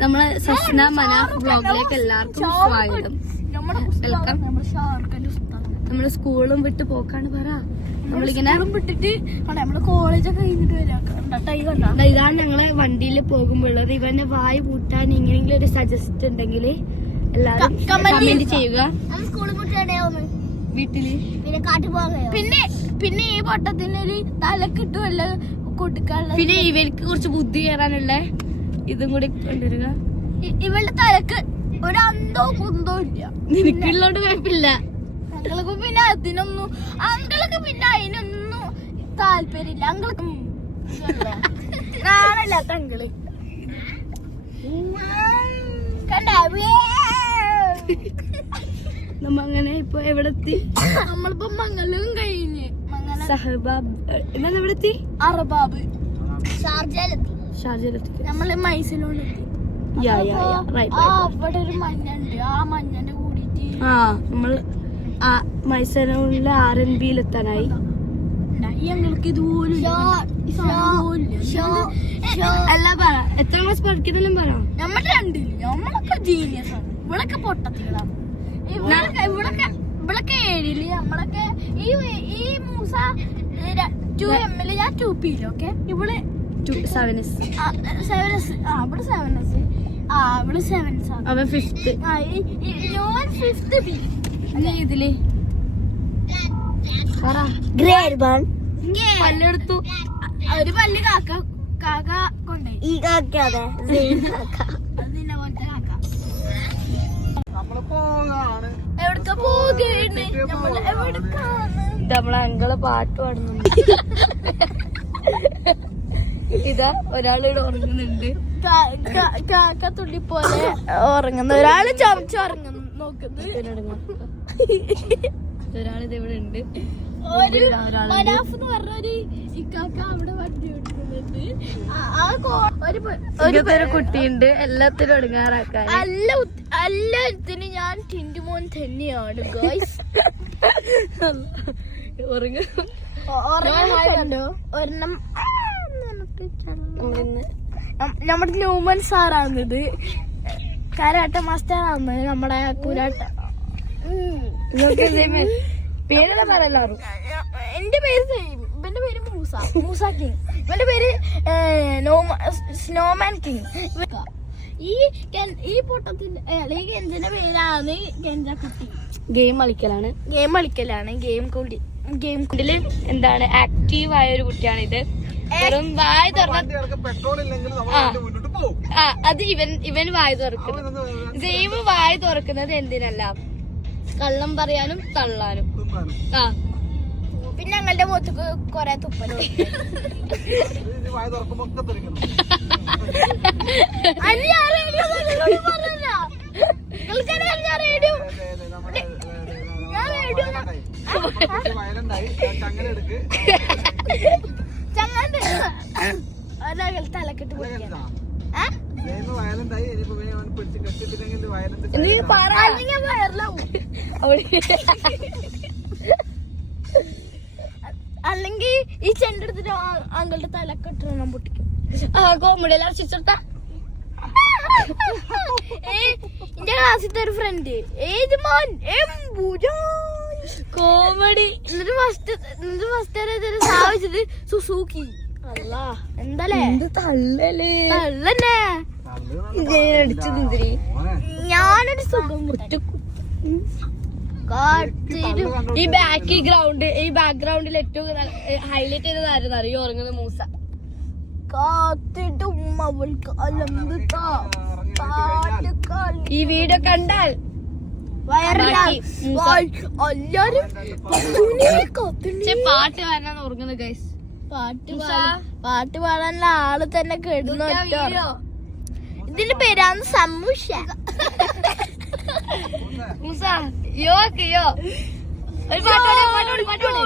നമ്മളെ സസ്ന മനാഫ് ബ്ലോഗിലേക്ക് എല്ലാവർക്കും സ്വാഗതം. വെൽക്കം. നമ്മള് സ്കൂളും വിട്ട് പോക്കാണ് പറ. നമ്മളിങ്ങനെ വിട്ടിട്ട് നമ്മള് കോളേജൊക്കെ കഴിഞ്ഞിട്ട് വരാം. ഇതാണ് ഞങ്ങള് വണ്ടിയിൽ പോകുമ്പോഴുള്ളത്. ഇവന്റെ വായ് കൂട്ടാൻ ഇങ്ങനെയെങ്കിലും ഒരു സജസ്റ്റ് ഉണ്ടെങ്കിൽ എല്ലാരും കമന്റ് ചെയ്യുക. വീട്ടില് പിന്നെ ഈ പൊട്ടത്തിനൊരു തലക്കിട്ട് വല്ല കൊടുക്കാനുള്ള, പിന്നെ ഇവർക്ക് കുറച്ച് ബുദ്ധി കയറാനുള്ള ഇതും കൂടി കൊണ്ടുവരിക. ഇവളുടെ തലക്ക് ഒരു അന്തോ കുന്തോ ഇല്ല. നിനക്കുള്ളോണ്ട് കുഴപ്പമില്ല. അങ്കിൾക്ക് പിന്നെ അതിനൊന്നും അതിനൊന്നും താല്പര്യമില്ല. അങ്കിൾക്ക് നാളല്ലാത്ത അങ്കിള് നമ്മ അങ്ങനെ ഇപ്പൊ എവിടെ എത്തി? നമ്മളിപ്പോ മംഗലം കഴിഞ്ഞ് സഹബാബ് എവിടെ എത്തി? അറബാബ് ഷാർജയിലെത്തി. നമ്മള് മൈസൂരിലെത്തി. അവിടെ ഒരു മഞ്ഞുണ്ട്. ആ മഞ്ഞന്റെ കൂടിട്ട് നമ്മള് മൈസൂരിലെ RNBയിലെത്താനായി. ഞങ്ങൾക്ക് ഇതുപോലും അല്ല പറ. എത്ര ക്ലാസ് പഠിക്കുന്നെല്ലാം പറ. നമ്മൾ രണ്ടില്ല. നമ്മളൊക്കെ ജീനിയസ് ആണ്. ഇവിടൊക്കെ പൊട്ടത്തികളാണ്. ഇവിടൊക്കെ 7ല്. നമ്മളൊക്കെ ഈ മൂസ 2M ഞാൻ 2P. ഓക്കെ ഇവിടെ 7S. ഇവിടെ 7S. ഇവിടെ 7S ആണ്. അവൻ 5th. ഞാൻ 5th B. ഇതില് പല്ലെടുത്തു. ഒരു പല്ല് കാക്ക കൊണ്ടുപോയി. ഈ കാക്ക എവിടക്ക പോകേണ്? നമ്മളെ അങ്കളെ പാട്ട് പാടുന്നുണ്ട്. ഇതാ ഒരാളിവിടെ ഉറങ്ങുന്നുണ്ട്. കാക്ക തുള്ളി പോലെ ഉറങ്ങുന്ന ഒരാള് ചുമച്ചുറങ്ങുന്നു നോക്കുന്നത്. ഒരാളിത് ഇവിടെ ഉണ്ട്. മനാഫ് എന്ന് പറഞ്ഞൊരു ഇക്കാക്ക അവിടെ വണ്ടി ഓടിക്കുന്നുണ്ട്. ഒരു കുട്ടിയുണ്ട് എല്ലാത്തിനും ഒടുങ്ങാറാക്കാൻ. എല്ലാത്തിനും ഞാൻ ടിന്റുമോൻ തന്നെയാണ് ഗോയ്സ്. ഒരെണ്ണം നമ്മുടെ ന്യൂമൻ സാറാണിത്. കരാട്ട മാസ്റ്ററാണ് നമ്മുടെ കുരാട്ട. പേരെന്താ പറയല്ലാറും. എന്റെ പേര് ഇവന്റെ പേര് മൂസ കിങ്. ഇവന്റെ പേര് സ്നോമാൻ കിങ്. ഈ പൊട്ടത്തിന്റെ അല്ലെങ്കിൽ എന്തിന്റെ പേരാണ് ഗെഞ്ചക്കുട്ടി. ഗെയിം കളിക്കലാണ്. ഗെയിം കൂടില് എന്താണ് ആക്റ്റീവ് ആയ ഒരു കുട്ടിയാണ് ഇത്. വെറും വായ തുറന്ന അത് ഇവൻ വായ തുറക്കുന്നത്. ഗെയിം വായ തുറക്കുന്നത് എന്തിനല്ല, കള്ളം പറയാനും തള്ളാനും. പിന്നെ ഞങ്ങളുടെ മുഖത്ത് കൊറേ തുപ്പല്. തലക്കെട്ട് അല്ലെങ്കിൽ ഈ ചെണ്ടെടുത്തിട്ട് അങ്ങളുടെ തലക്കെട്ട് ഞാൻ പൊട്ടിക്കും. കോമഡി എല്ലാം ചിച്ചോട്ടാ. എന്റെ ക്ലാസ്സിലത്തെ ഒരു ഫ്രണ്ട് കോമഡി ഫസ്റ്റ് സ്ഥാപിച്ചത് സുസൂക്കി. എന്താലേ തള്ളല്ലേ അടിച്ചതിരി. ഞാനൊരു സുഖം ഈ ബാക്ക്ഗ്രൗണ്ടിൽ ഏറ്റവും ഹൈലൈറ്റ് ചെയ്തതായിരുന്നു അറിയോ? ഉറങ്ങുന്ന മൂസ. ഈ വീഡിയോ കണ്ടാൽ പാട്ട് പാടാനാണ് ഉറങ്ങുന്നത് ഗൈസ്. പാട്ട് പാടാനുള്ള ആള് തന്നെ കിടന്നു. ഇതിന്റെ പേരാണ് സമൂഷ. ഒരു പാട്ടോടെ